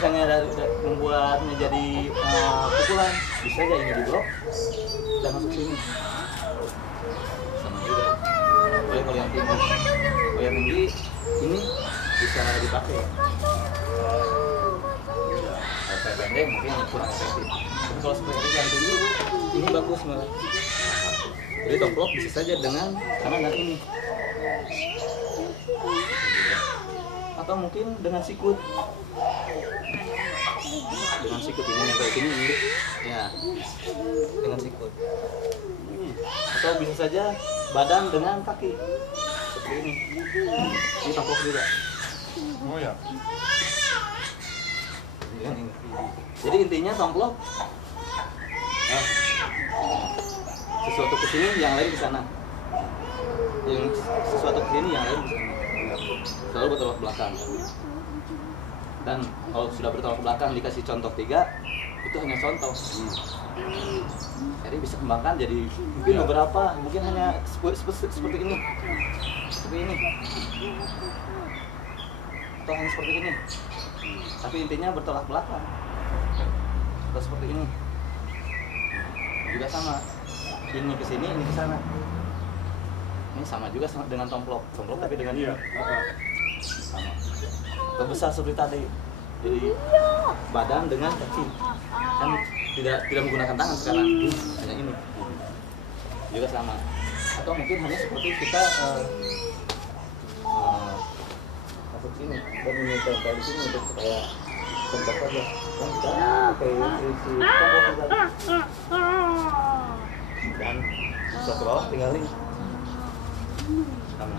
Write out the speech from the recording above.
misalnya membuatnya jadi pukulan, bisa aja ini di blok dan masuk sini. Sama juga. Boleh kalau yang tinggi. Kalau yang tinggi ini bisa dipakai. Kalau saya pendek mungkin kurang efektif. Tapi kalau seperti yang tinggi ini bagus malah. Jadi toplok bisa saja dengan kanan dan ini. Atau mungkin dengan sikut. Dengan sikut ini nempel sini ya. Dengan sikut. Atau bisa saja badan dengan kaki. Seperti ini. Ini toplok juga. Oh ya. Ini. Jadi intinya tomplok sesuatu ke sini, yang lain ke sana. Yang sesuatu ke sini, yang lain ke sana. Selalu bertolak belakang. Dan kalau sudah bertolak belakang dikasih contoh 3, itu hanya contoh. Jadi bisa kembangkan jadi mungkin beberapa, mungkin hanya seperti ini. Seperti ini. Atau hanya seperti ini. Tapi intinya bertolak belakang. Atau seperti ini. Juga sama. Ini ke sini, ini ke sana. Ini sama juga dengan tomplok tapi dengan ini. Sama. Terbesar seperti tadi. Jadi badan dengan kaki. Kan tidak menggunakan tangan sekarang. Hanya ini. Juga sama. Atau mungkin hanya seperti kita masuk sini dan ini tempel di sini untuk supaya tempat saja. Kan kita kayak isi tombol dan sesuatu bawah tinggalin sama.